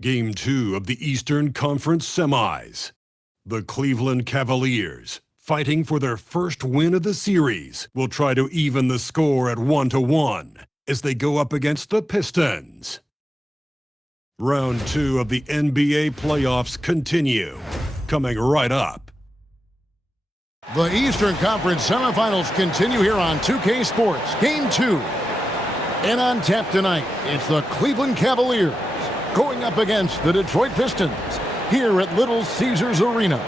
Game 2 of the Eastern Conference Semis. The Cleveland Cavaliers, fighting for their first win of the series, will try to even the score at 1-1 as they go up against the Pistons. Round 2 of the NBA playoffs continue, coming right up. The Eastern Conference Semifinals continue here on 2K Sports. Game 2. And on tap tonight, it's the Cleveland Cavaliers going up against the Detroit Pistons here at Little Caesars Arena.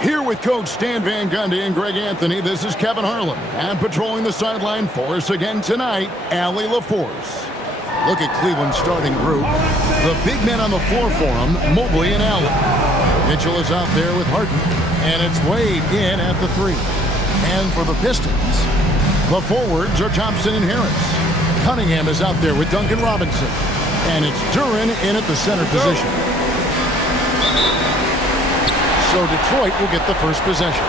Here with Coach Stan Van Gundy and Greg Anthony, this is Kevin Harlan. And patrolling the sideline for us again tonight, Allie LaForce. Look at Cleveland's starting group. The big men on the floor for them, Mobley and Allen. Mitchell is out there with Harden, and it's Wade in at the 3. And for the Pistons, the forwards are Thompson and Harris. Cunningham is out there with Duncan Robinson. And it's Duren in at the center position. So Detroit will get the first possession.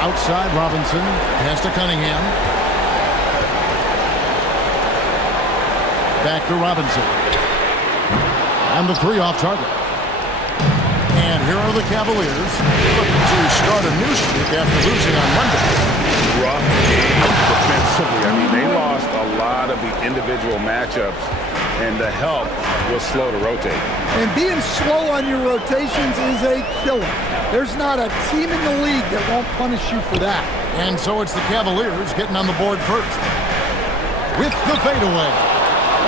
Outside Robinson, pass to Cunningham. Back to Robinson. And the 3 off target. And here are the Cavaliers looking to start a new streak after losing on Monday. Rough game defensively. I mean, they lost a lot of the individual matchups, and the help was slow to rotate. And being slow on your rotations is a killer. There's not a team in the league that won't punish you for that. And so it's the Cavaliers getting on the board first. With the fadeaway.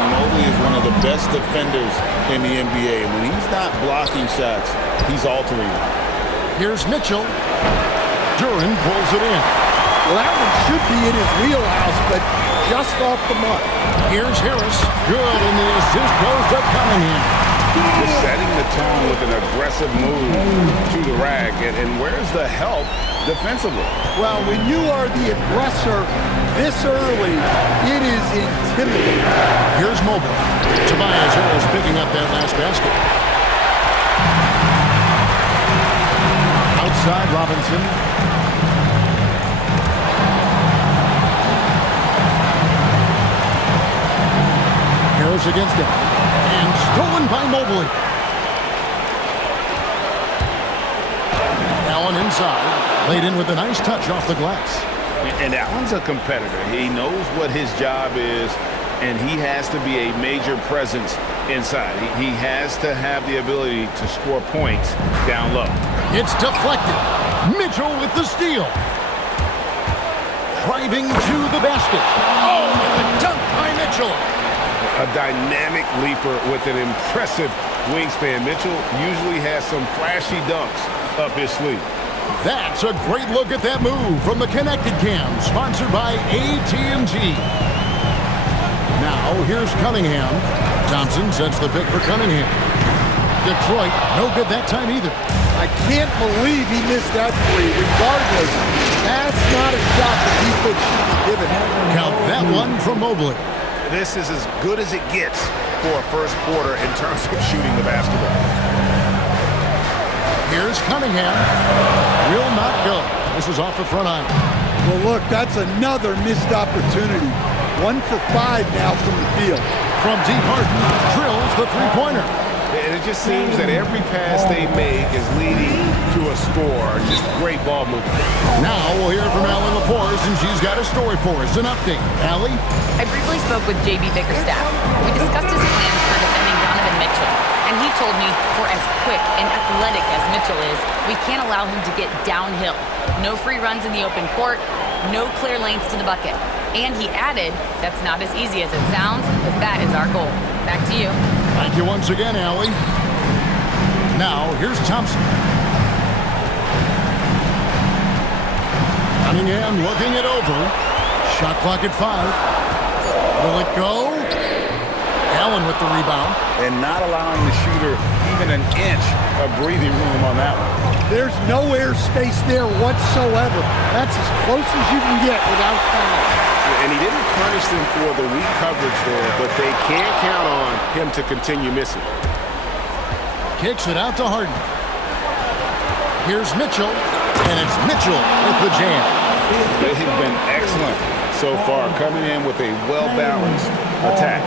Mobley is one of the best defenders in the NBA. When he's not blocking shots, he's altering. Here's Mitchell. Duren pulls it in. Well, that one should be in his wheelhouse, but just off the mark. Here's Harris. Good, and the assist goes to Cunningham. Just setting the tone with an aggressive move to the rack. And where's the help defensively? Well, when you are the aggressor this early, it is intimidating. Here's Mobley. Tobias Harris picking up that last basket. Outside Robinson. Harris against it. And stolen by Mobley. Allen inside. Laid in with a nice touch off the glass. And Allen's a competitor. He knows what his job is, and he has to be a major presence inside. He has to have the ability to score points down low. It's deflected. Mitchell with the steal. Driving to the basket. Oh, and the dunk by Mitchell. A dynamic leaper with an impressive wingspan. Mitchell usually has some flashy dunks up his sleeve. That's a great look at that move from the Connected Cam, sponsored by AT&T. Now, here's Cunningham. Thompson sets the pick for Cunningham. Detroit, no good that time either. I can't believe he missed that 3. Regardless, that's not a shot the defense should be given. Count that one from Mobley. This is as good as it gets for a first quarter in terms of shooting the basketball. Here's Cunningham. Will not go. This is off the front iron. Well, look, that's another missed opportunity. 1 for 5 now from the field. From deep, Harden drills the three-pointer. And it just seems that every pass they make is leading to a score. Just great ball movement. Now we'll hear from Allie LaForce, and she's got a story for us. An update. Allie? I briefly spoke with J.B. Bickerstaff. We discussed his plans for defending Donovan Mitchell. And he told me for as quick and athletic as Mitchell is, we can't allow him to get downhill. No free runs in the open court, no clear lanes to the bucket. And he added, that's not as easy as it sounds, but that is our goal. Back to you. Thank you once again, Allie. Now, here's Thompson. Cunningham looking it over. Shot clock at 5. Will it go? Allen with the rebound. And not allowing the shooter even an inch of breathing room on that one. There's no air space there whatsoever. That's as close as you can get without foul. And he didn't punish them for the weak coverage there, but they can't count on him to continue missing. Kicks it out to Harden. Here's Mitchell, and it's Mitchell with the jam. They have been excellent so far, coming in with a well-balanced attack.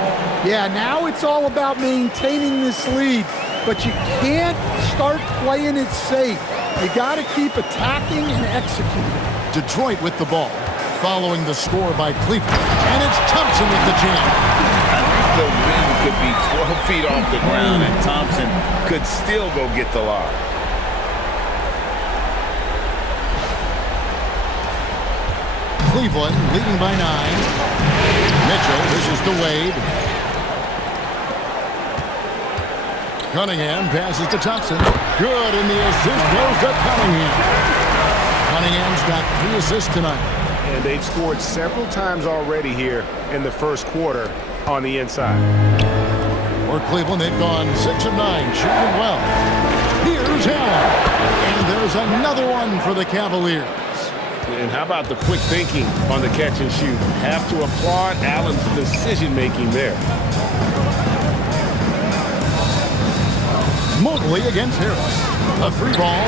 Yeah, now it's all about maintaining this lead, but you can't start playing it safe. You got to keep attacking and executing. Detroit with the ball, following the score by Cleveland. And it's Thompson with the jam. I think the wind could be 12 feet off the ground, and Thompson could still go get the lob. Cleveland leading by 9. Mitchell dishes to Wade. Cunningham passes to Thompson. Good, and the assist goes to Cunningham. Cunningham's got 3 assists tonight. And they've scored several times already here in the first quarter on the inside. For Cleveland, they've gone 6 of 9, shooting well. Here's Allen. And there's another one for the Cavaliers. And how about the quick thinking on the catch and shoot? Have to applaud Allen's decision-making there. Mobley against Harris. A 3 ball.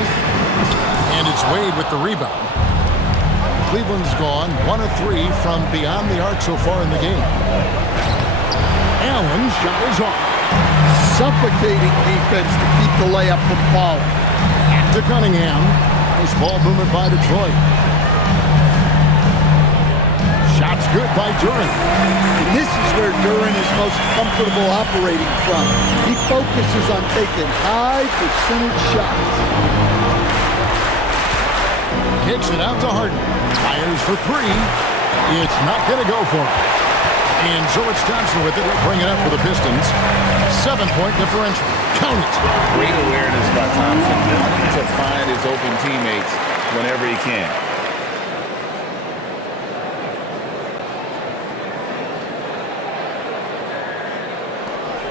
And it's Wade with the rebound. Cleveland's gone 1 of 3 from beyond the arc so far in the game. Allen's shot is off. Suffocating defense to keep the layup from falling. To Cunningham. Nice ball movement by Detroit. Shot's good by Duren. And this is where Duren is most comfortable operating from. He focuses on taking high percentage shots. Kicks it out to Harden. Fires for 3. It's not going to go for it. And so it's Thompson with it. He'll bring it up for the Pistons. 7-point differential. Count it. Great awareness by Thompson, willing to find his open teammates whenever he can.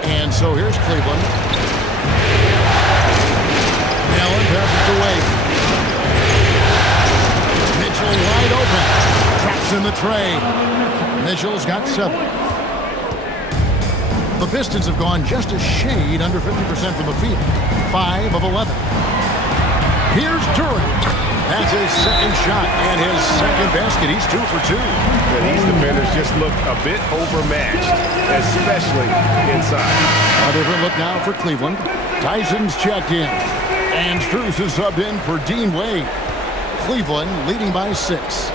And so here's Cleveland. Allen passes to Wade. Mitchell wide open. Traps in the tray. Mitchell's got 7. The Pistons have gone just a shade under 50% from the field. 5 of 11. Here's Duren. That's his second shot and his second basket. He's 2 for 2. And these defenders just look a bit overmatched, especially inside. A different look now for Cleveland. Tyson's checked in. And Strus is subbed in for Dean Wade. Cleveland leading by 6.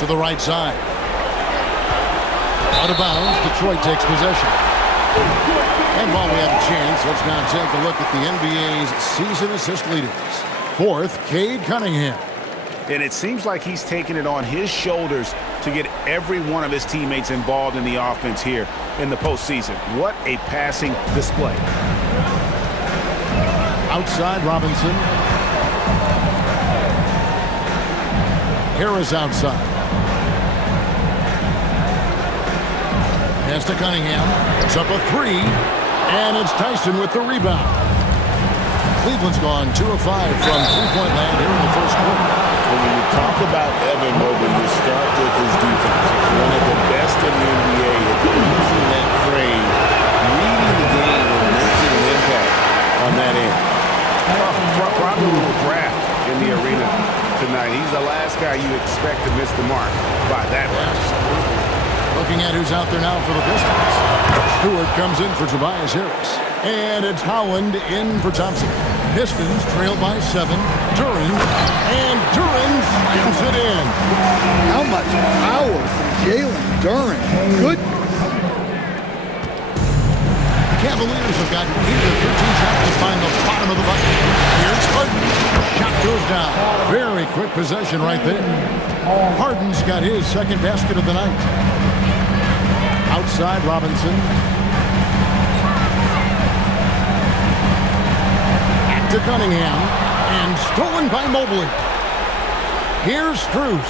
To the right side. Out of bounds, Detroit takes possession. And while we have a chance, let's now take a look at the NBA's season assist leaders. 4th, Cade Cunningham. And it seems like he's taking it on his shoulders to get every one of his teammates involved in the offense here in the postseason. What a passing display. Outside, Robinson. Harris outside. Pass to Cunningham. It's up a 3. And it's Tyson with the rebound. Cleveland's gone 2 of 5 from three-point land here in the first quarter. When you talk about Evan Mobley, you start with his defense. One of the best in the NBA at using that frame, reading the game, and making an impact on that end. Probably a little draft in the arena tonight. He's the last guy you expect to miss the mark by that much. Looking at who's out there now for the Pistons. Stewart comes in for Tobias Harris. And it's Howland in for Thompson. Pistons trail by 7. Duren. And Duren slams it in. How much power from Jalen Duren. Goodness. The Cavaliers have gotten 8 of 13 shots to find the bottom of the bucket. Here's Harden. Shot goes down. Very quick possession right there. Harden's got his second basket of the night. Outside, Robinson. Back to Cunningham. And stolen by Mobley. Here's Strus.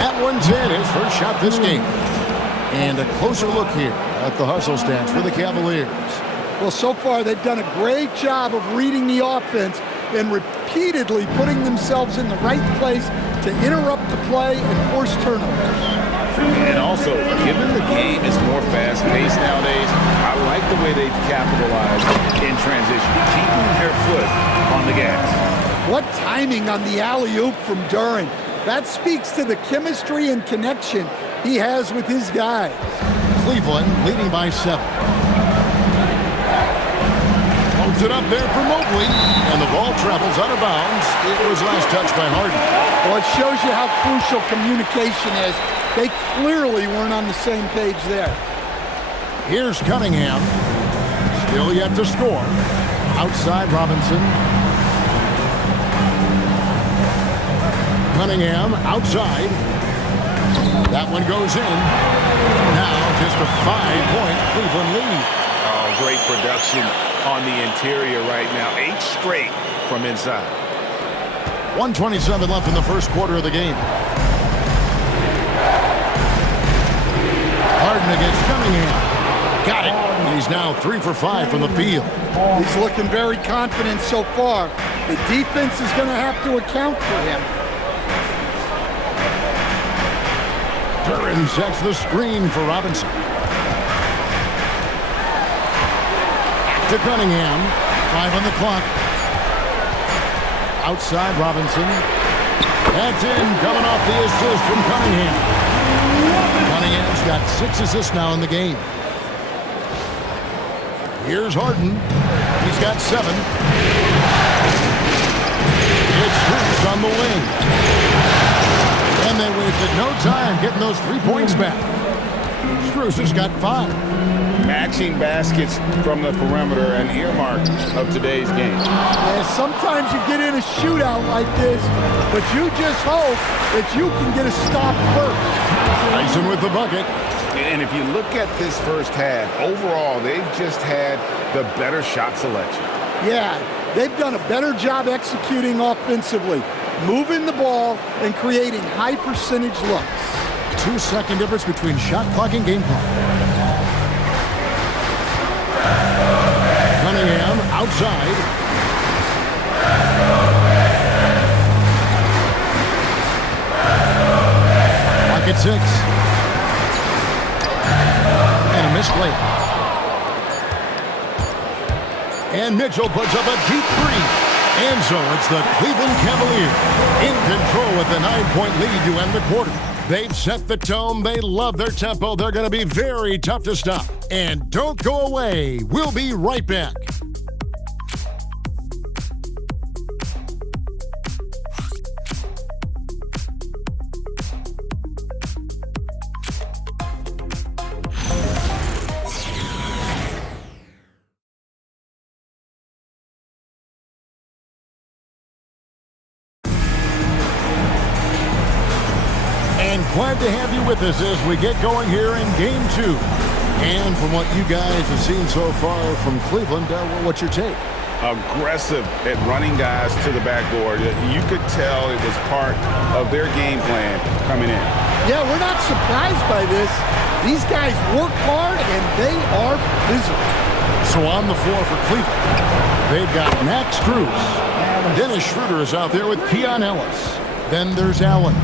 That one's in. His first shot this game. And a closer look here at the hustle stats for the Cavaliers. Well, so far they've done a great job of reading the offense and repeatedly putting themselves in the right place to interrupt the play and force turnovers. And also, given the game is more fast-paced nowadays, I like the way they've capitalized in transition, keeping their foot on the gas. What timing on the alley-oop from Duren. That speaks to the chemistry and connection he has with his guys. Cleveland leading by 7. Holds it up there for Mobley, and the ball travels out of bounds. It was last touched by Harden. Well, it shows you how crucial communication is. They clearly weren't on the same page there. Here's Cunningham. Still yet to score. Outside Robinson. Cunningham outside. That one goes in. Now just a 5-point Cleveland lead. Oh, great production on the interior right now. 8 straight from inside. 1:27 left in the first quarter of the game. Harden against Cunningham. Got it. And he's now 3 for 5 from the field. He's looking very confident so far. The defense is going to have to account for him. Duran sets the screen for Robinson. To Cunningham. 5 on the clock. Outside Robinson. That's in. Coming off the assist from Cunningham. Cunningham's got 6 assists now in the game. Here's Harden. He's got 7. It's Bruce on the wing. And they wasted no time getting those 3 points back. Strus has got 5. Matching baskets from the perimeter, an earmark of today's game. Yeah, sometimes you get in a shootout like this, but you just hope that you can get a stop first. Tyson with the bucket. And if you look at this first half, overall, they've just had the better shot selection. Yeah, they've done a better job executing offensively, moving the ball and creating high percentage looks. 2-second difference between shot clock and game clock. Cunningham outside. Clock at 6. And a missed layup. And Mitchell puts up a deep 3. And so it's the Cleveland Cavaliers in control with a 9-point lead to end the quarter. They've set the tone. They love their tempo. They're going to be very tough to stop. And don't go away. We'll be right back. Glad to have you with us as we get going here in Game 2. And from what you guys have seen so far from Cleveland, what's your take? Aggressive at running guys to the backboard. You could tell it was part of their game plan coming in. Yeah, we're not surprised by this. These guys work hard and they are physical. So on the floor for Cleveland, they've got Max Strus. Dennis Schroeder is out there with Keon Ellis. Then there's Allen.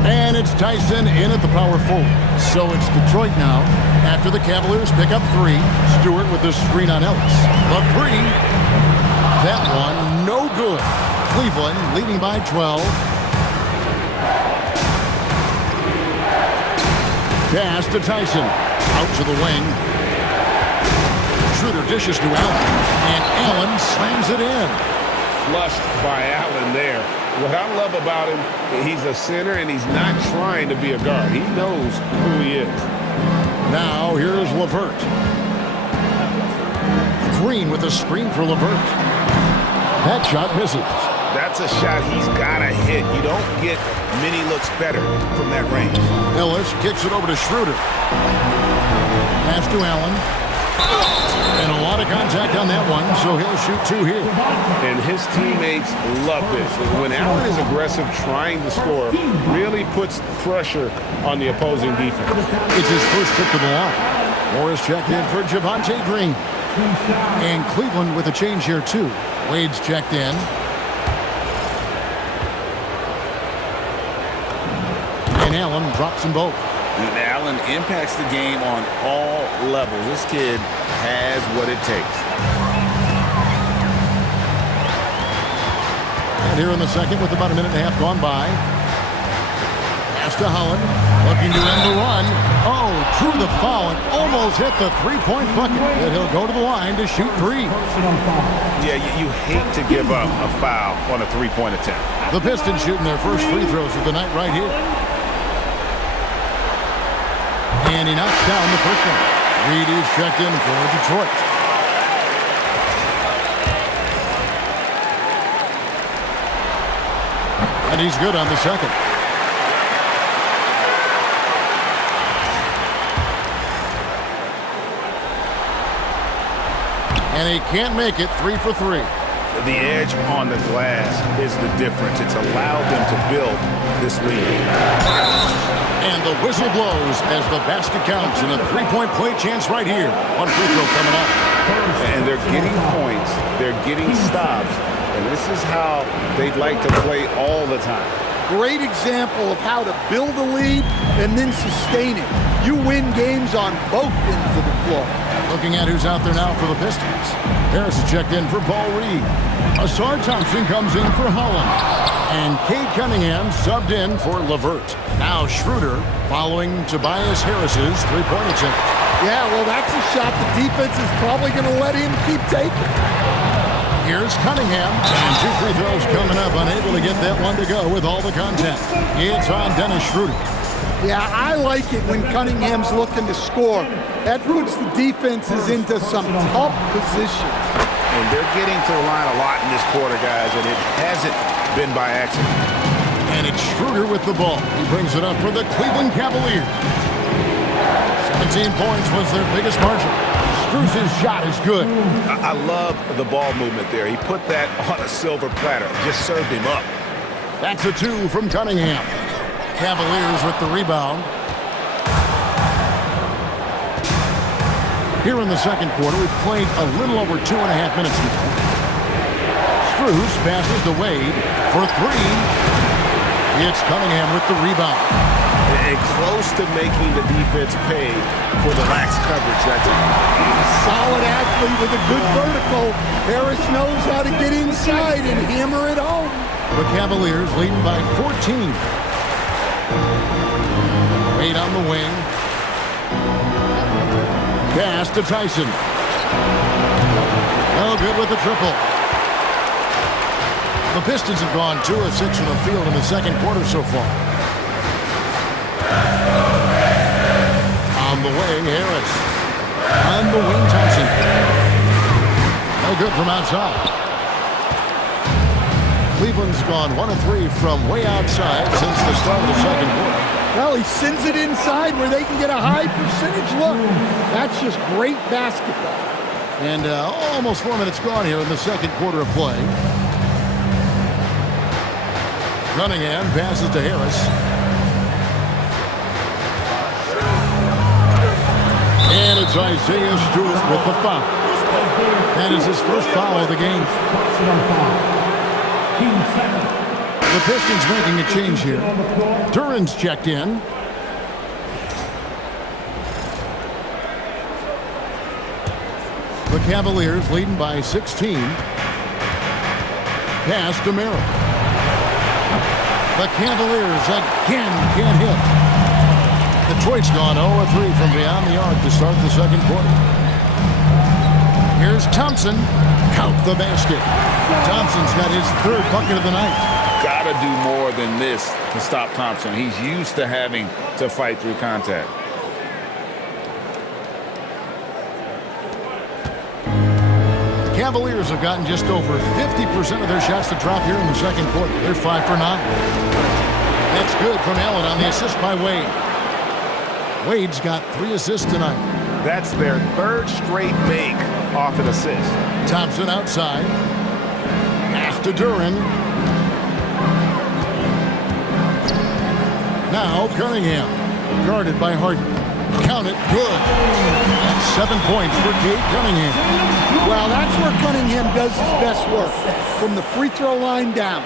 And it's Tyson in at the power forward. So it's Detroit now after the Cavaliers pick up 3. Stewart with the screen on Ellis. The 3. That one no good. Cleveland leading by 12. Pass to Tyson. Out to the wing. Schroeder dishes to Allen. And Allen slams it in. Flushed by Allen there. What I love about him, he's a center and he's not trying to be a guard. He knows who he is. Now here's LeVert. Green with a screen for LeVert. That shot misses. That's a shot he's got to hit. You don't get many looks better from that range. Ellis kicks it over to Schroeder. Pass to Allen. And a lot of contact on that one, so he'll shoot 2 here. And his teammates love this. When Allen is aggressive trying to score, really puts pressure on the opposing defense. It's his first trip to the line. Morris checked in for Javonte Green. And Cleveland with a change here, too. Wade's checked in. And Allen drops them both. And Allen impacts the game on all levels. This kid has what it takes. And here in the second with about a minute and a half gone by. Pass to Holland. Looking to end the run. Oh, true the foul and almost hit the three-point bucket. And he'll go to the line to shoot three. Yeah, you hate to give up a foul on a three-point attempt. The Pistons shooting their first free throws of the night right here. And he knocks down the first one. Reed is checked in for Detroit. And he's good on the second. And he can't make it 3 for 3. The edge on the glass is the difference. It's allowed them to build this lead. And the whistle blows as the basket counts and a three-point play chance right here. One free throw coming up. And they're getting points. They're getting stops. And this is how they'd like to play all the time. Great example of how to build a lead and then sustain it. You win games on both ends of the floor. Looking at who's out there now for the Pistons. Harris is checked in for Paul Reed. Asar Thompson comes in for Holland. And Cade Cunningham subbed in for LeVert. Now Schroeder following Tobias Harris's three-point attempt. Yeah, well, that's a shot the defense is probably going to let him keep taking. Here's Cunningham. And two free throws coming up. Unable to get that one to go with all the contact. It's on Dennis Schroeder. Yeah, I like it when Cunningham's looking to score. That puts the defenses into some tough positions. And they're getting to the line a lot in this quarter, guys, and it hasn't been by accident. And it's Schroeder with the ball. He brings it up for the Cleveland Cavaliers. 17 points was their biggest margin. Strus's shot is good. I love the ball movement there. He put that on a silver platter. Just served him up. That's a two from Cunningham. Cavaliers with the rebound. Here in the second quarter, we've played a little over 2.5 minutes now. Strus passes to Wade for three. It's Cunningham with the rebound. And close to making the defense pay for the lax coverage. That's it. Solid athlete with a good vertical. Harris knows how to get inside and hammer it home. The Cavaliers leading by 14. Wade on the wing. Pass to Tyson. No good with the triple. The Pistons have gone 2 of 6 from the field in the second quarter so far. On the wing, Harris. On the wing, Thompson. No good from outside. Cleveland's gone 1 of 3 from way outside since the start of the second quarter. Well, he sends it inside where they can get a high percentage look. That's just great basketball. And almost 4 minutes gone here in the second quarter of play. Cunningham passes to Harris. And it's Isaiah Stewart with the foul. That is his first foul of the game. The Pistons making a change here. Duran's checked in. The Cavaliers leading by 16. Pass to Merrill. The Cavaliers again can't hit. Detroit's gone 0-3 from beyond the arc to start the second quarter. Here's Thompson. Count the basket. Thompson's got his third bucket of the night. Gotta do more than this to stop Thompson. He's used to having to fight through contact. The Cavaliers have gotten just over 50% of their shots to drop here in the second quarter. They're 5 for 9. That's good from Allen on the assist by Wade. Wade's got 3 assists tonight. That's their third straight make off an assist. Thompson outside. Pass to Duran. Now Cunningham. Guarded by Harden. Count it. Good. That's 7 points for Cade Cunningham. Well, that's where Cunningham does his best work. From the free throw line down.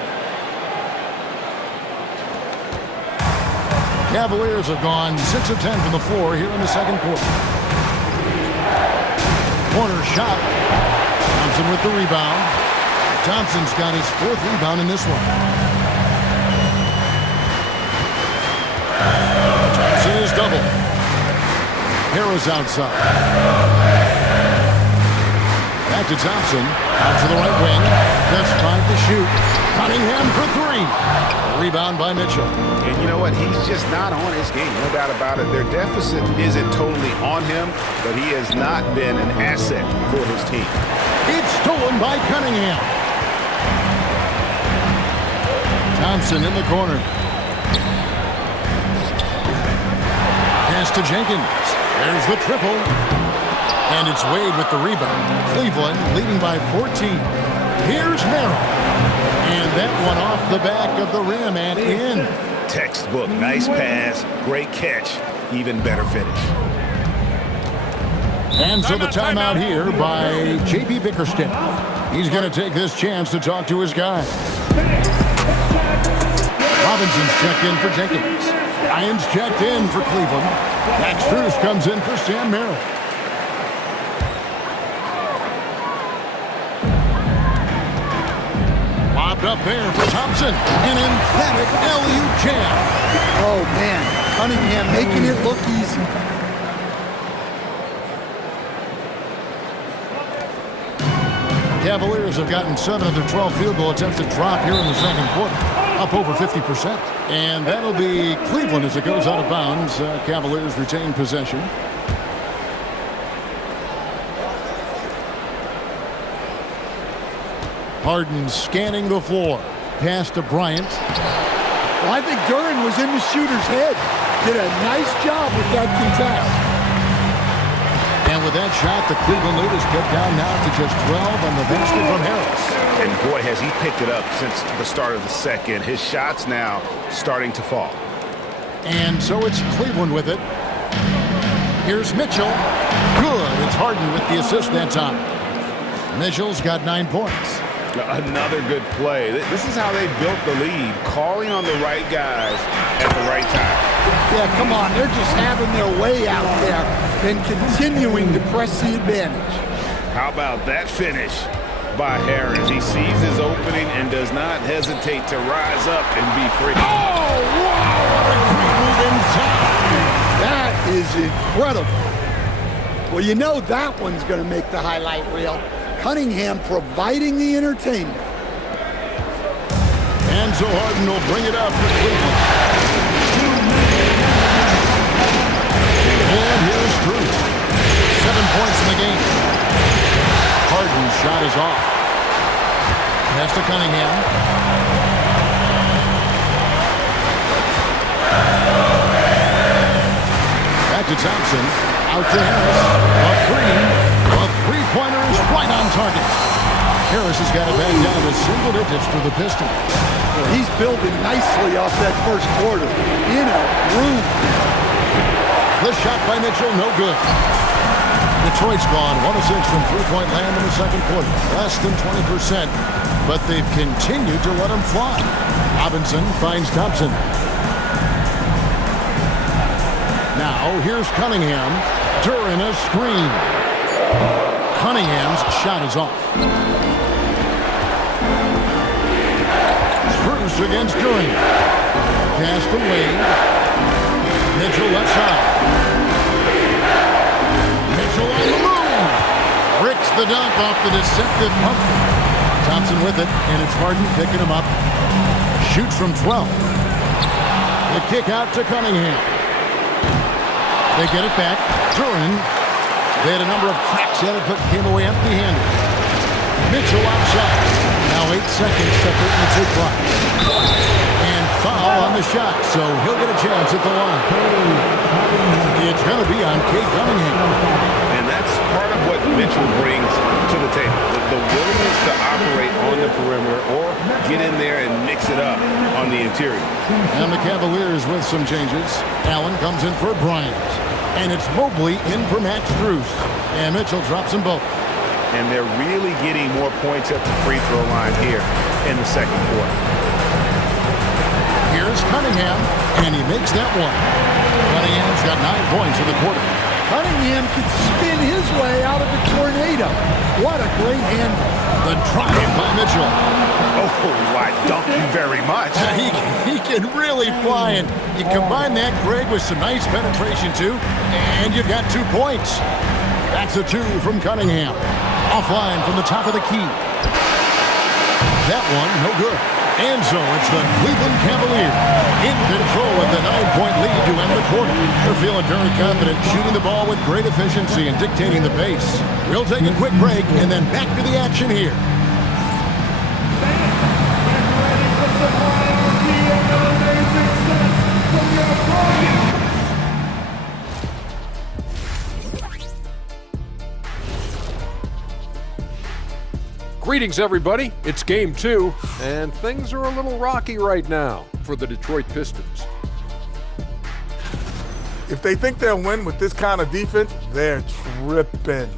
Cavaliers have gone 6 of 10 from the floor here in the second quarter. Corner shot. Thompson with the rebound. Thompson's got his 4th rebound in this one. Thompson is double. Harris outside. Back to Thompson. Out to the right wing. Just 5 to shoot. Cunningham for 3. Rebound by Mitchell. And you know what? He's just not on his game. No doubt about it. Their deficit isn't totally on him, but he has not been an asset for his team. It's stolen by Cunningham. Thompson in the corner. Pass to Jenkins. There's the triple. And it's Wade with the rebound. Cleveland leading by 14. Here's Merrill. And that one off the back of the rim and in. Textbook. Nice pass. Great catch. Even better finish. And so the timeout here by J.B. Bickerstaff. He's going to take this chance to talk to his guys. Robinson's checked in for Jenkins. Ryan's checked in for Cleveland. Max Strus comes in for Sam Merrill. Lobbed up there for Thompson. An emphatic alley-oop jam. Oh, man. Cunningham making it look easy. Cavaliers have gotten 7 of their 12 field goal attempts to drop here in the second quarter. Up over 50%. And that'll be Cleveland as it goes out of bounds. Cavaliers retain possession. Harden scanning the floor. Pass to Bryant. Well, I think Duran was in the shooter's head. Did a nice job with that contest. And with that shot, the Cleveland lead is kept down now to just 12 on the basket from Harris. And boy, has he picked it up since the start of the second. His shots now starting to fall. And so it's Cleveland with it. Here's Mitchell. Good. It's Harden with the assist that time. Mitchell's got 9 points. Another good play. This is how they built the lead, calling on the right guys at the right time. Yeah, come on. They're just having their way out there and continuing to press the advantage. How about that finish by Harris? He sees his opening and does not hesitate to rise up and be free. Oh, wow! What a great move inside! That is incredible. Well, you know that one's going to make the highlight reel. Cunningham providing the entertainment. And so Harden will bring it up for Cleveland. And here's Strus. 7 points in the game. Harden's shot is off. Pass to Cunningham. Back to Thompson. Out to Harris. A three-pointer is right on target. Harris has got it back down to single digits for the Pistons. Well, he's building nicely off that first quarter. In a groove. The shot by Mitchell, no good. Detroit's gone 1 of 6 from three-point land in the second quarter. Less than 20%, but they've continued to let him fly. Robinson finds Thompson. Now, here's Cunningham. Duran a screen. Cunningham's shot is off. Strus against Duran. Pass to Wade. Mitchell left side. Mitchell on the move. Ricks the dunk off the deceptive Humphrey. Thompson with it, and it's Harden picking him up. Shoots from 12. The kick out to Cunningham. They get it back. Duran. They had a number of cracks at it, but came away empty-handed. Mitchell outside. Now 8 seconds separating the two clocks. And foul on the shot, so he'll get a chance at the line. It's going to be on Cade Cunningham. And that's part of what Mitchell brings to the table. The willingness to operate on the perimeter or get in there and mix it up on the interior. And the Cavaliers with some changes. Allen comes in for Bryant. And it's Mobley in for Max Strus. And Mitchell drops them both. And they're really getting more points at the free throw line here in the second quarter. Here's Cunningham, and he makes that one. Cunningham's got 9 points in the quarter. Cunningham could spin his way out of a tornado. What a great handle. The drive by Mitchell. Oh, why, thank you very much. He can really fly, and you combine that, Greg, with some nice penetration, too, and you've got 2 points. That's a 2 from Cunningham. Offline from the top of the key. That one, no good. And so it's the Cleveland Cavaliers in control with the 9-point lead to end the quarter. They're feeling very confident, shooting the ball with great efficiency and dictating the pace. We'll take a quick break and then back to the action here. Greetings, everybody. It's Game 2, and things are a little rocky right now for the Detroit Pistons. If they think they'll win with this kind of defense, they're tripping.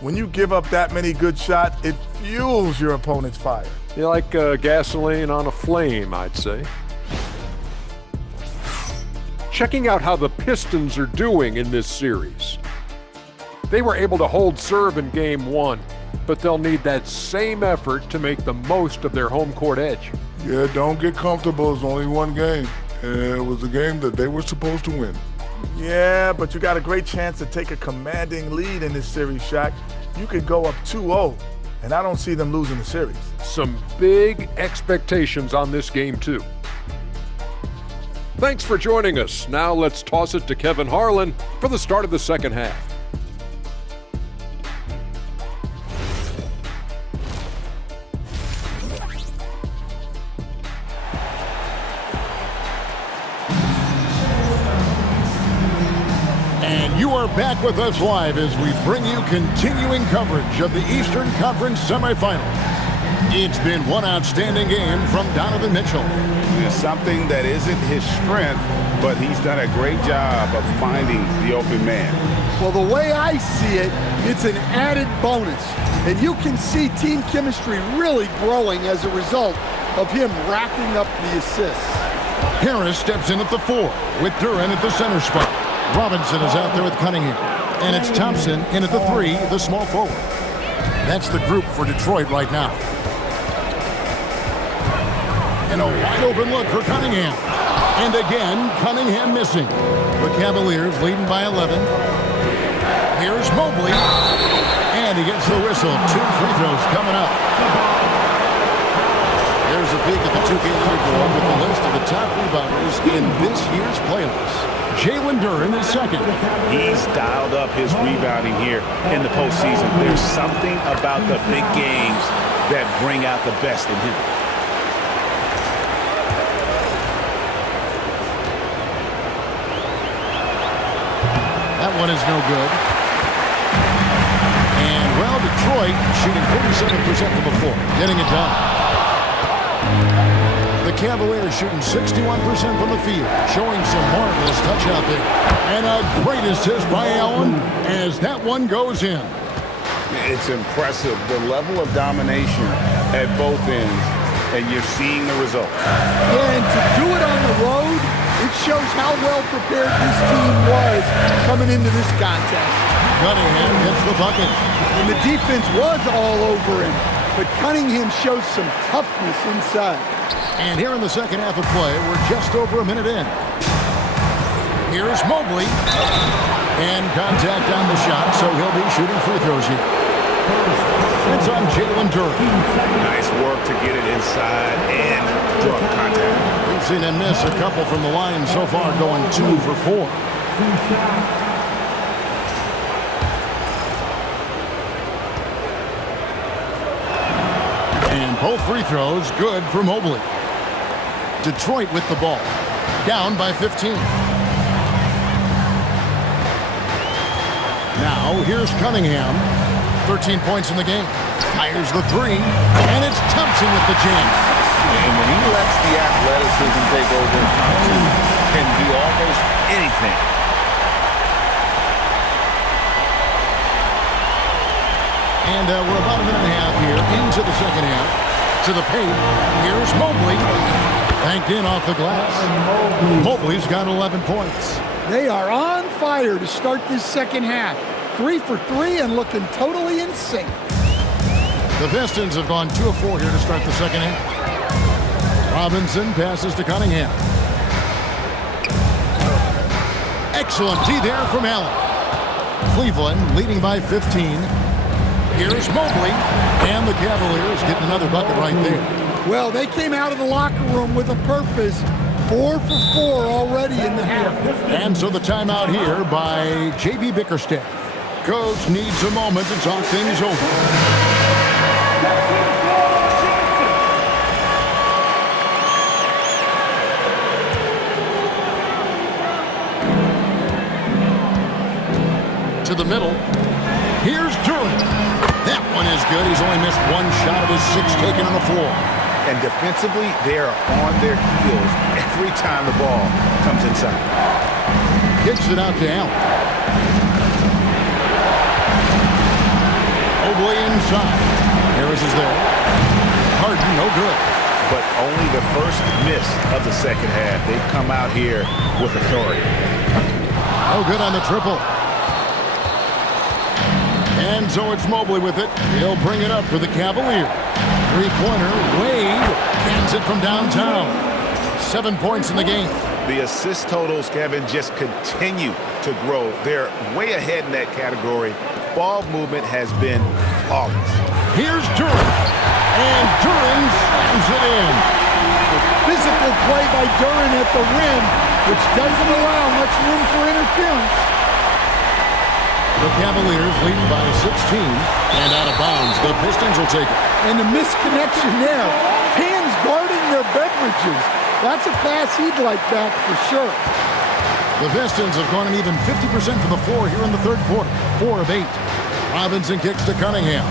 When you give up that many good shots, it fuels your opponent's fire. You're like gasoline on a flame, I'd say. Checking out how the Pistons are doing in this series. They were able to hold serve in Game 1, but they'll need that same effort to make the most of their home court edge. Yeah, don't get comfortable. It's only one game. It was a game that they were supposed to win. Yeah, but you got a great chance to take a commanding lead in this series, Shaq. You could go up 2-0, and I don't see them losing the series. Some big expectations on this game, too. Thanks for joining us. Now let's toss it to Kevin Harlan for the start of the second half. You are back with us live as we bring you continuing coverage of the Eastern Conference Semifinals. It's been one outstanding game from Donovan Mitchell. It's something that isn't his strength, but he's done a great job of finding the open man. Well, the way I see it, it's an added bonus. And you can see team chemistry really growing as a result of him racking up the assists. Harris steps in at the 4 with Duran at the center spot. Robinson is out there with Cunningham. And it's Thompson in at the 3, the small forward. That's the group for Detroit right now. And a wide open look for Cunningham. And again, Cunningham missing. The Cavaliers leading by 11. Here's Mobley. And he gets the whistle. 2 free throws coming up. There's a peek at the 2K leaderboard with the list of the top rebounders in this year's playoffs. Jalen Duran is second. He's dialed up his rebounding here in the postseason. There's something about the big games that bring out the best in him. That one is no good. And, well, Detroit shooting 47% from the floor, getting it done. The Cavaliers shooting 61% from the field, showing some marvelous touch out there. And a great assist by Allen as that one goes in. It's impressive, the level of domination at both ends, and you're seeing the result. Yeah, and to do it on the road, it shows how well prepared this team was coming into this contest. Cunningham hits the bucket. And the defense was all over him, but Cunningham shows some toughness inside. And here in the second half of play, we're just over a minute in. Here's Mobley. And contact on the shot, so he'll be shooting free throws here. It's on Jalen Duran. Nice work to get it inside and draw contact. We've seen him miss a couple from the line so far, going 2 for 4. And both free throws good for Mobley. Detroit with the ball. Down by 15. Now, here's Cunningham. 13 points in the game. Fires the 3. And it's Thompson with the jam. And when he lets the athleticism take over, Thompson can do almost anything. And we're about a minute and a half here into the second half. To the paint. Here's Mobley. Banked in off the glass. Mobley's got 11 points. They are on fire to start this second half. 3 for 3 and looking totally in sync. The Pistons have gone 2 of 4 here to start the second half. Robinson passes to Cunningham. Excellent D there from Allen. Cleveland leading by 15. Here's Mobley, and the Cavaliers getting another bucket right there. Well, they came out of the locker room with a purpose. 4 for 4 already in the half. And so the timeout here by J.B. Bickerstaff. Coach needs a moment to talk things over. To the middle. Here's Durant. That one is good. He's only missed one shot of his 6 taken on the floor. And defensively, they are on their heels every time the ball comes inside. Kicks it out to Allen. Mobley inside. Harris is there. Harden, no good. But only the first miss of the second half. They've come out here with authority. No good on the triple. And so it's Mobley with it. He'll bring it up for the Cavaliers. Three-pointer, Wade cans it from downtown. 7 points in the game. The assist totals, Kevin, just continue to grow. They're way ahead in that category. Ball movement has been flawless. Here's Durant. And Durant slams it in. Physical play by Durant at the rim, which doesn't allow much room for interference. The Cavaliers leading by 16, and out of bounds. The Pistons will take it. And the misconnection there. Fans guarding their beverages. That's a pass he'd like back for sure. The Pistons have gone an even 50% from the floor here in the third quarter. 4 of 8. Robinson kicks to Cunningham.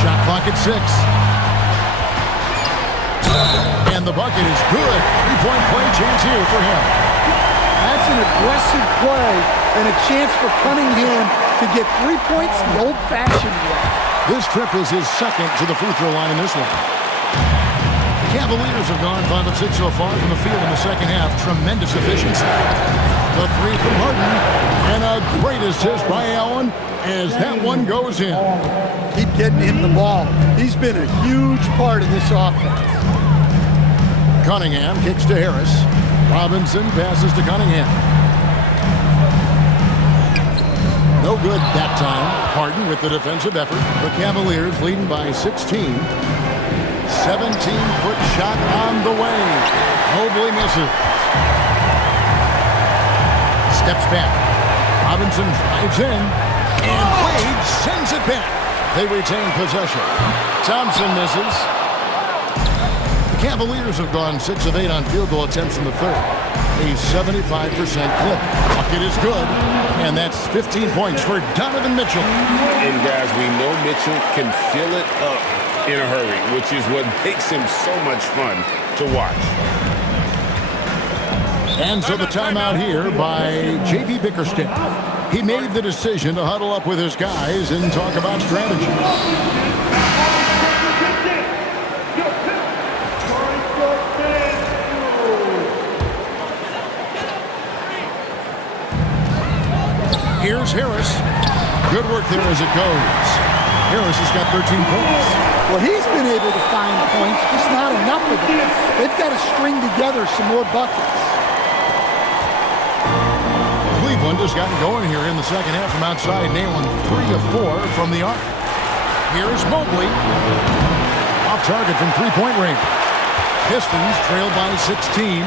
Shot clock at 6. And the bucket is good. 3-point play chance here for him. That's an aggressive play and a chance for Cunningham to get 3 points the old-fashioned way. This trip is his second to the free throw line in this one. The Cavaliers have gone 5 of 6 so far from the field in the second half. Tremendous efficiency. The three from Harden. And a great assist by Allen as that one goes in. Keep getting him the ball. He's been a huge part of this offense. Cunningham kicks to Harris. Robinson passes to Cunningham. No good that time. Harden with the defensive effort. The Cavaliers leading by 16. 17-foot shot on the way. Mobley misses. Steps back. Robinson drives in. And Wade sends it back. They retain possession. Thompson misses. The Cavaliers have gone 6 of 8 on field goal attempts in the third. A 75% clip. Bucket is good. And that's 15 points for Donovan Mitchell. And guys, we know Mitchell can fill it up in a hurry, which is what makes him so much fun to watch. And so the timeout here by J.B. Bickerstaff. He made the decision to huddle up with his guys and talk about strategy. Here's Harris. Good work there as it goes. Harris has got 13 points. Well, he's been able to find points, just not enough of them. They've got to string together some more buckets. Cleveland has gotten going here in the second half from outside, nailing 3 of 4 from the arc. Here's Mobley. Off target from three-point range. Pistons trail by 16.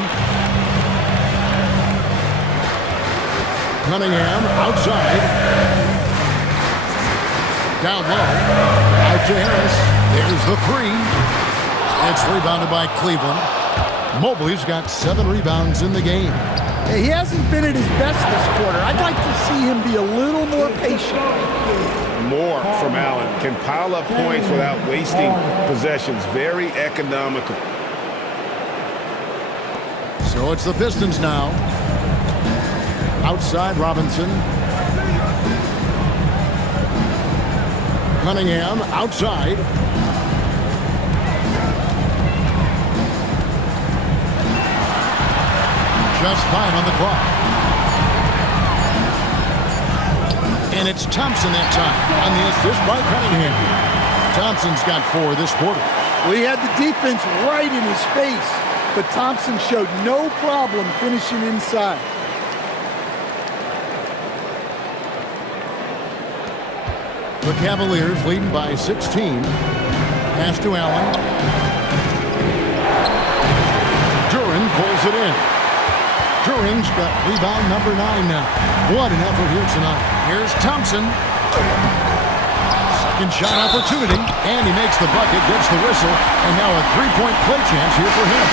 Cunningham outside. Down low. Out to Harris. There's the 3. It's rebounded by Cleveland. Mobley's got 7 rebounds in the game. He hasn't been at his best this quarter. I'd like to see him be a little more patient. More from Allen. Can pile up points without wasting possessions. Very economical. So it's the Pistons now. Outside Robinson. Cunningham outside. Just 5 on the clock. And it's Thompson that time on the assist by Cunningham. Thompson's got 4 this quarter. Well, he had the defense right in his face, but Thompson showed no problem finishing inside. The Cavaliers leading by 16. Pass to Allen. Duran pulls it in. Duran's got rebound number 9 now. What an effort here tonight. Here's Thompson. Second shot opportunity, and he makes the bucket, gets the whistle, and now a 3-point play chance here for him.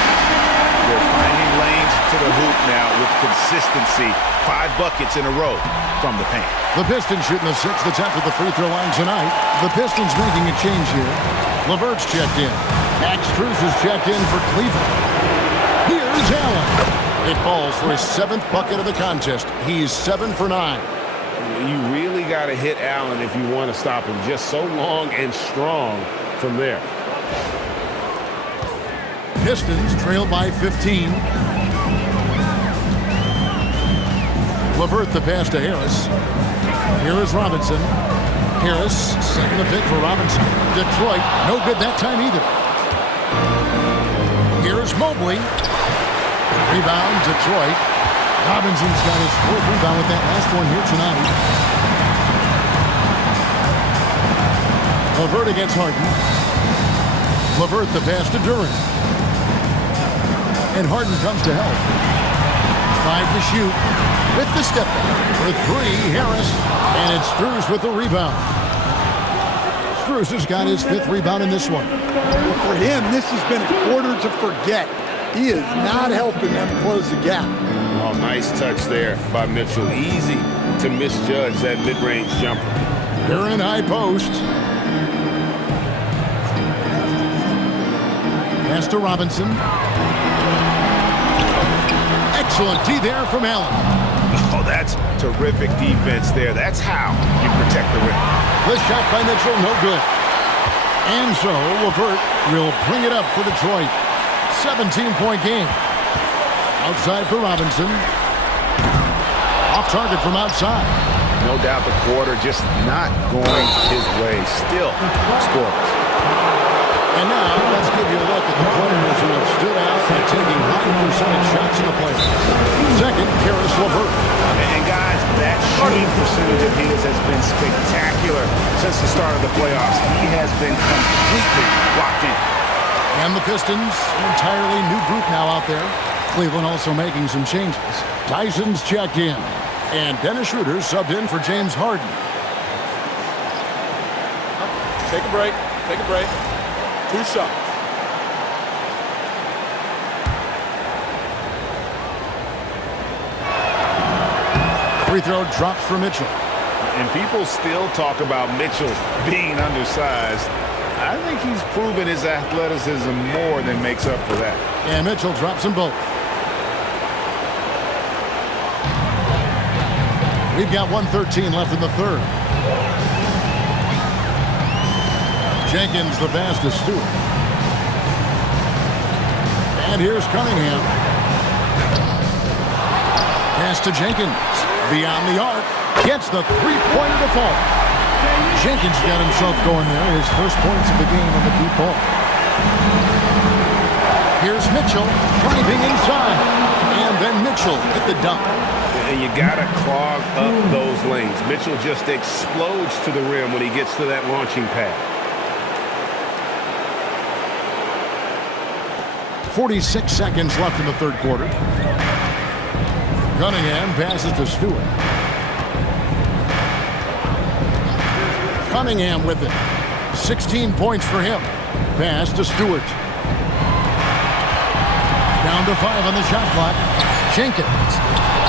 They're finding lanes to the hoop now with consistency. 5 buckets in a row from the paint. The Pistons shooting the 6th attempt at the free throw line tonight. The Pistons making a change here. LeVert's checked in. Max Strus is checked in for Cleveland. Here's Allen. It falls for his 7th bucket of the contest. He's 7 for 9. You really got to hit Allen if you want to stop him. Just so long and strong from there. Pistons trail by 15. LeVert the pass to Harris. Here is Robinson. Harris setting the pick for Robinson. Detroit, no good that time either. Here's Mobley. Rebound, Detroit. Robinson's got his 4th rebound with that last one here tonight. LeVert against Harden. LeVert the pass to Duran. And Harden comes to help. 5 to shoot. With the step back for 3, Harris. And it's Strus with the rebound. Strus has got his 5th rebound in this one. For him, this has been a quarter to forget. He is not helping them close the gap. Oh, nice touch there by Mitchell. Easy to misjudge that mid-range jumper. Duran high post. Pass to Robinson. Excellent D there from Allen. Oh, that's terrific defense there. That's how you protect the rim. The shot by Mitchell, no good. And so LeVert will bring it up for Detroit. 17-point game. Outside for Robinson. Off target from outside. No doubt the quarter just not going his way. Still scoreless. And now let's give you a look at the players who have stood out and taking high percentage shots in the playoffs. Second, Caris LeVert. And guys, that shooting percentage of his has been spectacular since the start of the playoffs. He has been completely locked in. And the Pistons, an entirely new group now out there. Cleveland also making some changes. Tyson's checked in. And Dennis Schroeder subbed in for James Harden. Take a break. Take a break. 2 shots. Free throw drops for Mitchell. And people still talk about Mitchell being undersized. I think he's proven his athleticism more than makes up for that. And Mitchell drops them both. We've got 1:13 left in the 3rd. Jenkins the pass to Stewart. And here's Cunningham. Pass to Jenkins. Beyond the arc. Gets the 3-pointer to fall. Jenkins got himself going there. His first points of the game on the deep ball. Here's Mitchell driving inside. And then Mitchell hit the dunk. And you got to clog up those lanes. Mitchell just explodes to the rim when he gets to that launching pad. 46 seconds left in the 3rd quarter. Cunningham passes to Stewart. Cunningham with it. 16 points for him. Pass to Stewart. Down to 5 on the shot clock. Jenkins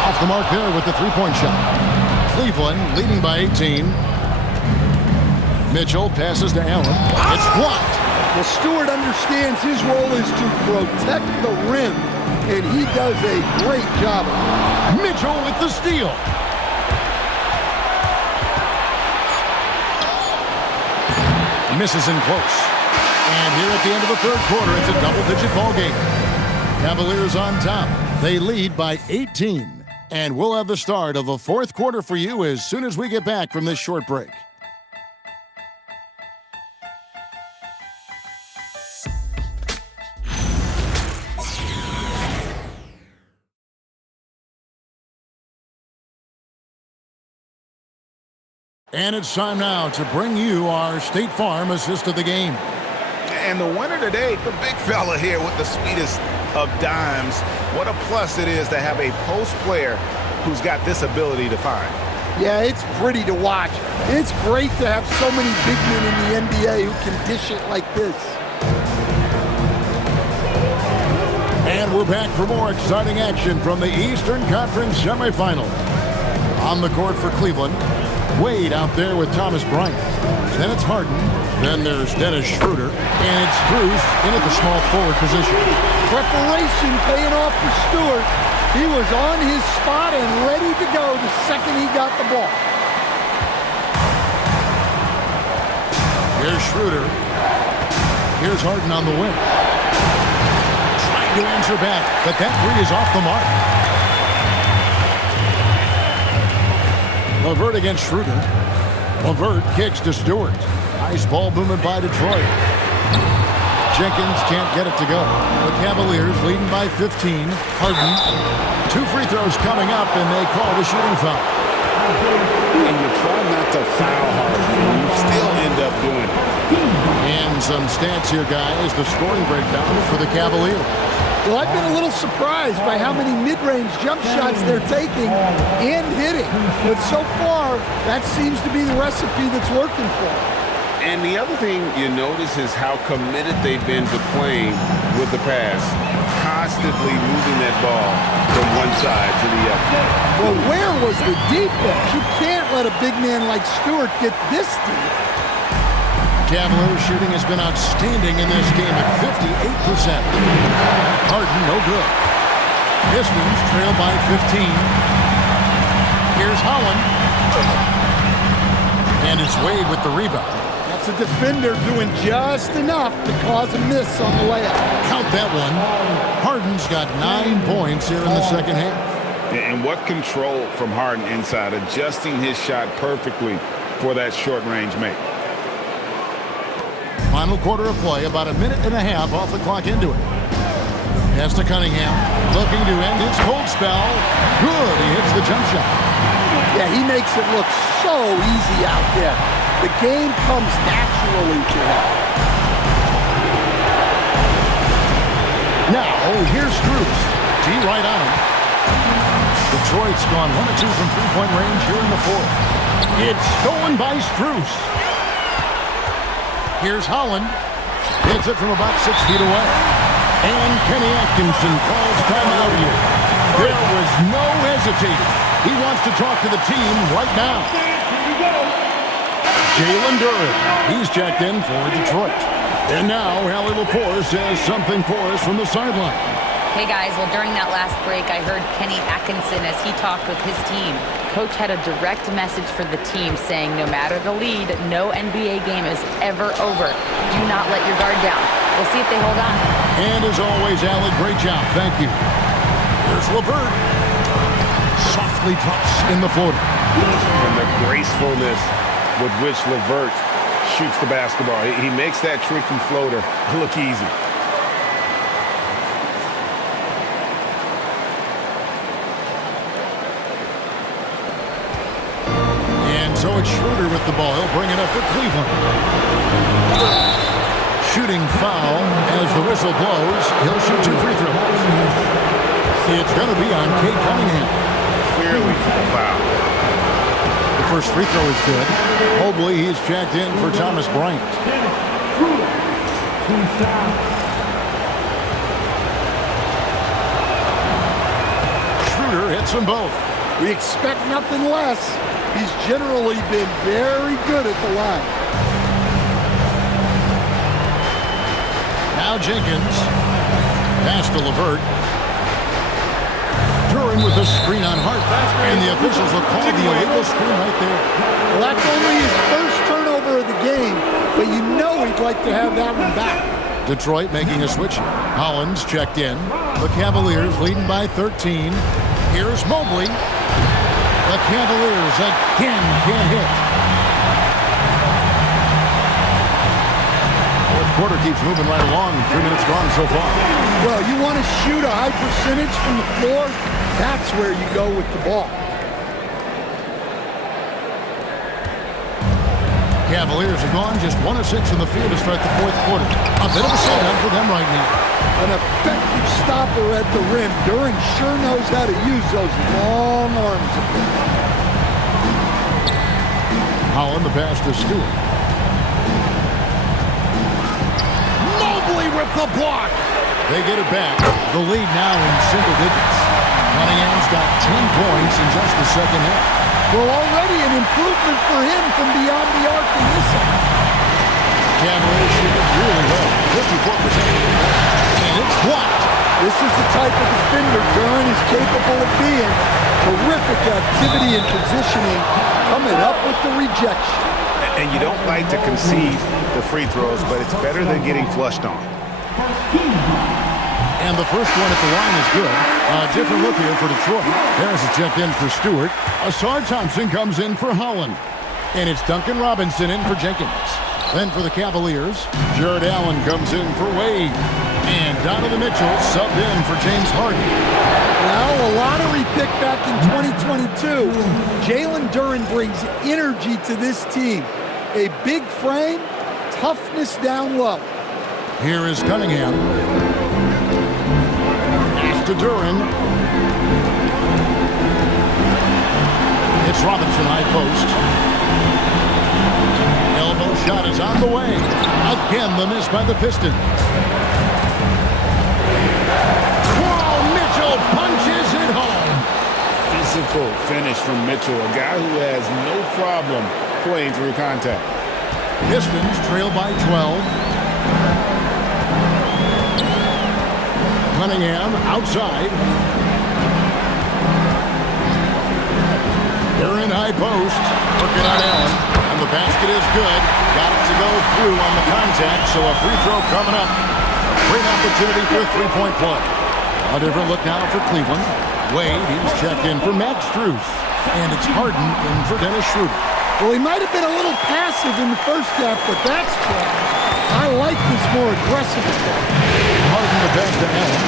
off the mark there with the 3-point shot. Cleveland leading by 18. Mitchell passes to Allen. It's blocked. Well, Stewart understands his role is to protect the rim, and he does a great job of it. Mitchell with the steal. Misses in close. And here at the end of the 3rd quarter, it's a double-digit ball game. Cavaliers on top. They lead by 18. And we'll have the start of the fourth quarter for you as soon as we get back from this short break. And it's time now to bring you our State Farm assist of the game. And the winner today, the big fella here with the sweetest of dimes. What a plus it is to have a post player who's got this ability to find. Yeah, it's pretty to watch. It's great to have so many big men in the NBA who can dish it like this. And we're back for more exciting action from the Eastern Conference Semifinal. On the court for Cleveland, Wade out there with Thomas Bryant. Then it's Harden. Then there's Dennis Schroeder. And it's Strus in at the small forward position. Preparation paying off for Stewart. He was on his spot and ready to go the second he got the ball. Here's Schroeder. Here's Harden on the wing. Trying to answer back, but that three is off the mark. LeVert against Schroeder. LeVert kicks to Stewart. Nice ball movement by Detroit. Jenkins can't get it to go. The Cavaliers leading by 15. Harden. 2 free throws coming up, and they call the shooting foul. And you try not to foul hard, and you still end up doing it. And some stats here, guys. The scoring breakdown for the Cavaliers. Well, I've been a little surprised by how many mid-range jump shots they're taking and hitting. But so far, that seems to be the recipe that's working for them. And the other thing you notice is how committed they've been to playing with the pass, constantly moving that ball from one side to the other. Well, where was the defense? You can't let a big man like Stewart get this deep. Cavaliers shooting has been outstanding in this game at 58%. Harden, no good. Pistons trail by 15. Here's Holland. And it's Wade with the rebound. That's a defender doing just enough to cause a miss on the layup. Count that one. Harden's got 9 points here in the second half. And what control from Harden inside, adjusting his shot perfectly for that short-range make. Final quarter of play, about a minute and a half off the clock into it. Pass to Cunningham, looking to end his cold spell. Good, he hits the jump shot. Yeah, he makes it look so easy out there. The game comes naturally to him. Now, here's Strus. D right on him. Detroit's gone 1 of 2 from three-point range here in the fourth. It's stolen by Strus. Here's Holland. Hits it from about 6 feet away. And Kenny Atkinson calls timeout here. There was no hesitating. He wants to talk to the team right now. Jalen Duren. He's checked in for Detroit. And now, Hallie LaForce says something for us from the sideline. Hey guys, well during that last break, I heard Kenny Atkinson as he talked with his team. Coach had a direct message for the team saying no matter the lead, no NBA game is ever over. Do not let your guard down. We'll see if they hold on. And as always, Allie, great job. Thank you. Here's LeVert. Softly drops in the floater. And the gracefulness with which LeVert shoots the basketball. He makes that tricky floater look easy. So it's Schroeder with the ball. He'll bring it up for Cleveland. Shooting foul as the whistle blows. He'll shoot 2 free throws. It's going to be on Cade Cunningham. Clearly a foul. The first free throw is good. Mobley, he's checked in for Thomas Bryant. Schroeder hits them both. We expect nothing less. He's generally been very good at the line. Now Jenkins. Pass to LeVert. Duren with a screen on Hart. And the officials will call the illegal screen right there. Well, that's only his first turnover of the game, but you know he'd like to have that one back. Detroit making a switch. Holland's checked in. The Cavaliers leading by 13. Here's Mobley. The Cavaliers again can't hit. Fourth quarter keeps moving right along. 3 minutes gone so far. Well, you want to shoot a high percentage from the floor, that's where you go with the ball. Cavaliers are gone just 1 of 6 in the field to start the fourth quarter. A bit of a showdown for them right now. An effective stopper at the rim. Duran sure knows how to use those long arms of his. Holland, the pass to Stewart. Mobley with the block. They get it back. The lead now in single digits. Cunningham's got 10 points in just the second half. Well, already an improvement for him from beyond the arc in this one. Cavaliers shooting really well. 54%. And it's blocked. This is the type of defender Duran is capable of being. Terrific activity and positioning, coming up with the rejection. And you don't like to concede the free throws, but it's better than getting flushed on. And the first one at the line is good. A different look here for Detroit. Harris is checked in for Stewart. Asar Thompson comes in for Holland. And it's Duncan Robinson in for Jenkins. Then for the Cavaliers, Jared Allen comes in for Wade. And Donovan Mitchell subbed in for James Harden. Well, a lottery pick back in 2022. Jalen Duran brings energy to this team. A big frame, toughness down low. Here is Cunningham. To Duran. It's Robinson, high post. Elbow shot is on the way. Again, the miss by the Pistons. Mitchell punches it home. Physical finish from Mitchell, a guy who has no problem playing through contact. Pistons trail by 12. Cunningham outside. Duran high post. Working on Allen. And the basket is good. Got it to go through on the contact, so a free throw coming up. A great opportunity for a three-point play. A different look now for Cleveland. Wade, he's checked in for Max Strus. And it's Harden in for Dennis Schroeder. Well, he might have been a little passive in the first half, but that's trash. I like this more aggressive approach. Harden the pass to Allen.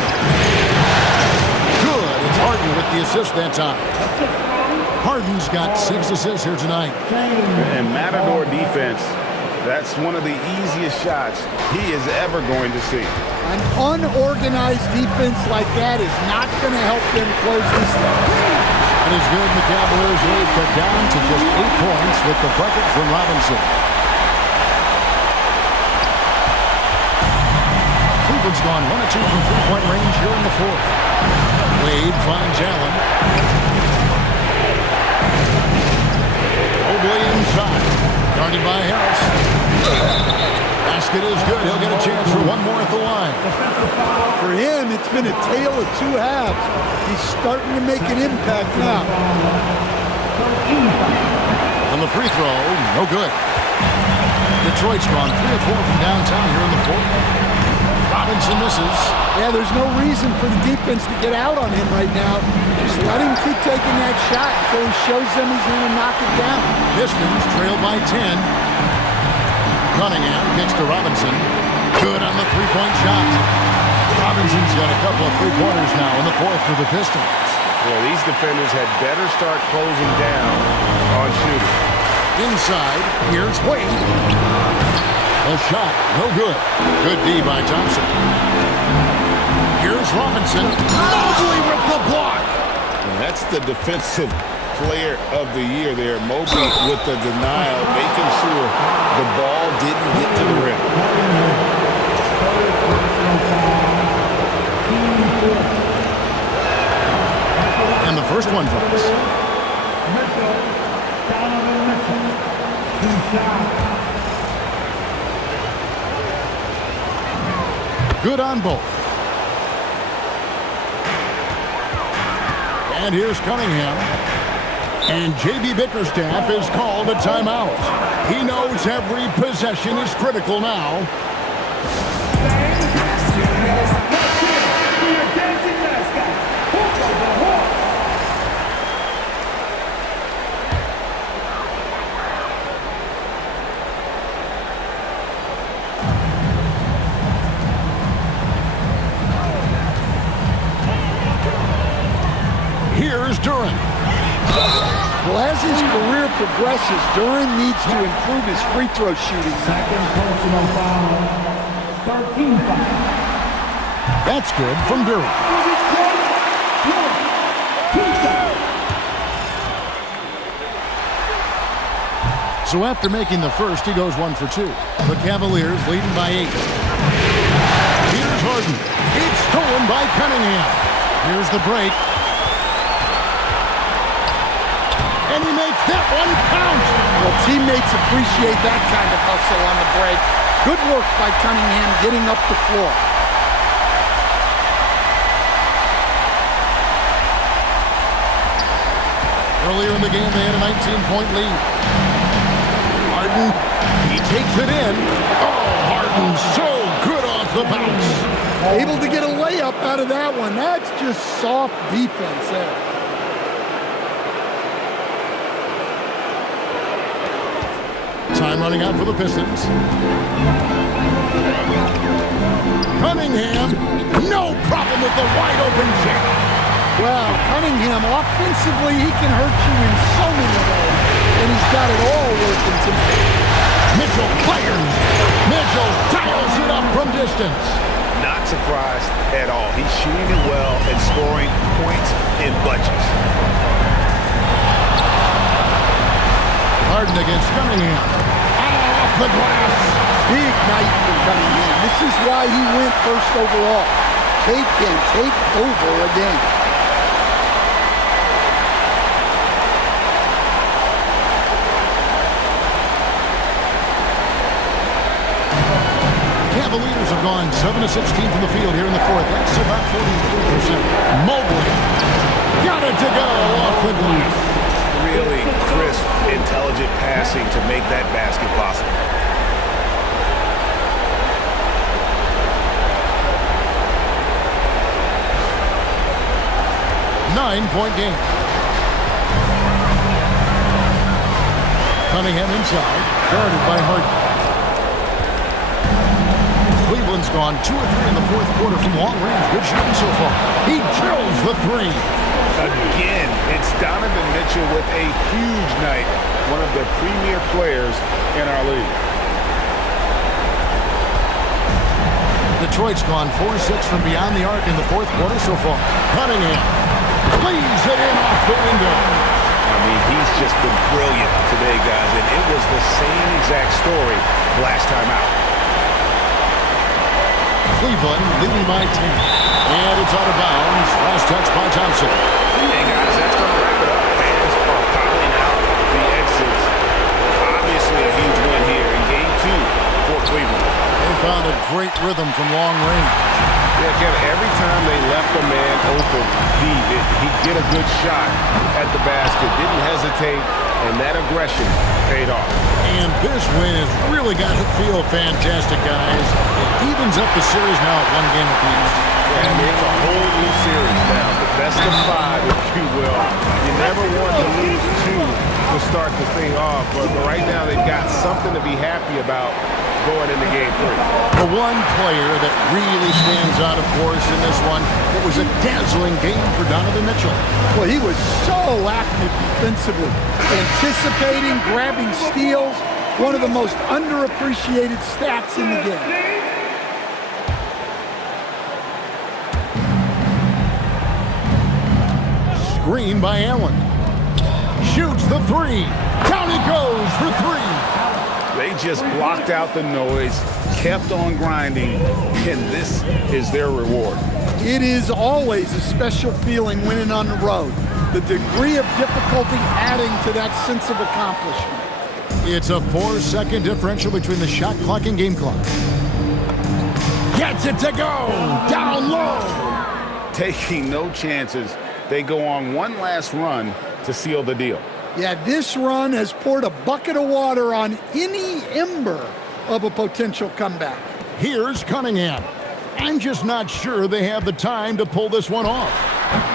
Good. It's Harden with the assist that time. Harden's got 6 assists here tonight. And Matador defense, that's one of the easiest shots he is ever going to see. An unorganized defense like that is not going to help them close this down. That is good. The Cavaliers lead cut down to just 8 points with the bucket from Robinson. Cleveland's gone 1 of 2 from three-point range here in the fourth. Wade finds Allen. Mobley inside. Guarded by Harris. Basket is good. He'll get a chance for one more at the line. For him, it's been a tale of 2 halves. He's starting to make an impact now. On the free throw, no good. Detroit's gone 3 of 4 from downtown here in the fourth. Robinson misses. Yeah, there's no reason for the defense to get out on him right now. Just let him keep taking that shot until he shows them he's going to knock it down. Pistons trail by 10. Cunningham kicks to Robinson. Good on the three-point shot. Robinson's got a couple of three-pointers now in the fourth for the Pistons. Well, these defenders had better start closing down on shooting. Inside, here's Wade. A shot, no good. Good D by Thompson. Here's Robinson. Mobley with the block. And that's the defensive player of the year there. Mobley with the denial, making sure the ball didn't get to the rim. And the first one drops. Good on both. And here's Cunningham. And J.B. Bickerstaff is called a timeout. He knows every possession is critical now. Here's Duran. Well, as his career progresses, Duran needs to improve his free throw shooting. Second personal foul. 13 foul. That's good from Duran. So after making the first, he goes 1 for 2. The Cavaliers leading by 8. Here's Harden. It's stolen by Cunningham. Here's the break. And he makes that one count. Well, teammates appreciate that kind of hustle on the break. Good work by Cunningham getting up the floor. Earlier in the game, they had a 19-point lead. Harden, he takes it in. Oh, Harden, so good off the bounce. Able to get a layup out of that one. That's just soft defense there. Time running out for the Pistons. Cunningham, no problem with the wide-open jam. Well, Cunningham, offensively, he can hurt you in so many ways, and he's got it all working tonight. Mitchell fires. Mitchell dials it up from distance. Not surprised at all. He's shooting it well and scoring points in bunches. Harden against Cunningham. Off the glass. Big night for Cunningham. This is why he went first overall. He can take over again. Cavaliers have gone 7 of 16 from the field here in the fourth. That's about 43%. Mobley got it to go off the glass. Really crisp, intelligent passing to make that basket possible. Nine-point game. Cunningham inside, guarded by Harden. Cleveland's gone 2 of 3 in the fourth quarter from long range. Good shooting so far. He drills the three. Again, it's Donovan Mitchell with a huge night. One of the premier players in our league. Detroit's gone 4-6 from beyond the arc in the fourth quarter so far. Cunningham leaves it in off the window. I mean, he's just been brilliant today, guys, and it was the same exact story last time out. Cleveland leading by 10. And it's out of bounds. Last touch by Thompson. And guys, that's going to wrap it up. Fans are popping out the exits. Obviously a huge win here in Game 2 for Cleveland. They found a great rhythm from long range. Yeah, Kevin, every time they left a man open deep, he'd get a good shot at the basket. Didn't hesitate, and that aggression paid off. And this win has really got to feel fantastic, guys. It evens up the series now at 1 game apiece. Yeah, I mean, it's a whole new series now. The best of 5, if you will. You never want to lose 2 to start the thing off, but right now they've got something to be happy about going into Game 3. The one player that really stands out, of course, in this one, it was a dazzling game for Donovan Mitchell. Well, he was so active defensively, anticipating, grabbing steals, one of the most underappreciated stats in the game. Screen by Allen. Shoots the three. Down he goes for 3. They just blocked out the noise, kept on grinding, and this is their reward. It is always a special feeling winning on the road. The degree of difficulty adding to that sense of accomplishment. It's a 4-second differential between the shot clock and game clock. Gets it to go. Down low. Taking no chances, they go on one last run to seal the deal. Yeah, this run has poured a bucket of water on any ember of a potential comeback. Here's Cunningham. I'm just not sure they have the time to pull this one off.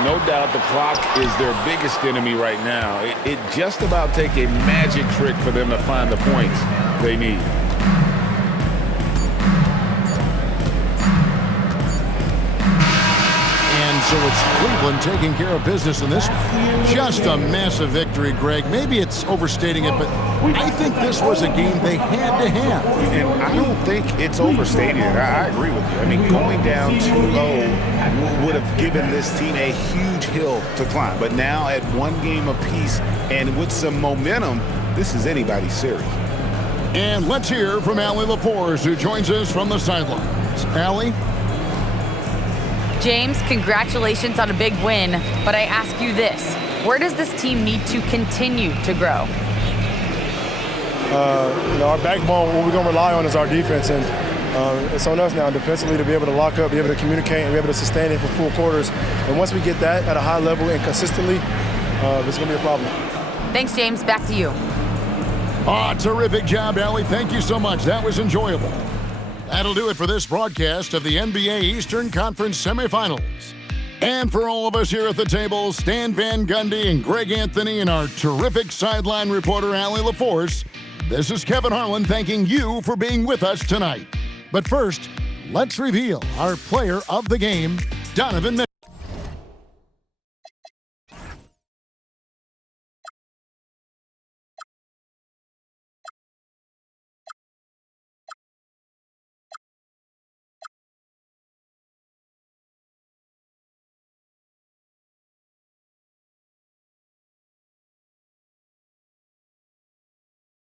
No doubt the clock is their biggest enemy right now. It just about take a magic trick for them to find the points they need. And So it's Cleveland taking care of business in this one. Just a massive victory, Greg. Maybe it's overstating it, but I think this was a game they had to have. And I don't think it's overstated. I agree with you. I mean, going down 2-0 would have given this team a huge hill to climb. But now at one game apiece and with some momentum, this is anybody's series. And let's hear from Allie LaForce, who joins us from the sidelines. Allie? James, congratulations on a big win, but I ask you this. Where does this team need to continue to grow? Our backbone, what we're going to rely on is our defense, and it's on us now defensively to be able to lock up, be able to communicate, and be able to sustain it for full quarters. And once we get that at a high level and consistently, it's going to be a problem. Thanks, James. Back to you. Terrific job, Allie. Thank you so much. That was enjoyable. That'll do it for this broadcast of the NBA Eastern Conference Semifinals. And for all of us here at the table, Stan Van Gundy and Greg Anthony and our terrific sideline reporter, Allie LaForce, this is Kevin Harlan thanking you for being with us tonight. But first, let's reveal our player of the game, Donovan Mitchell.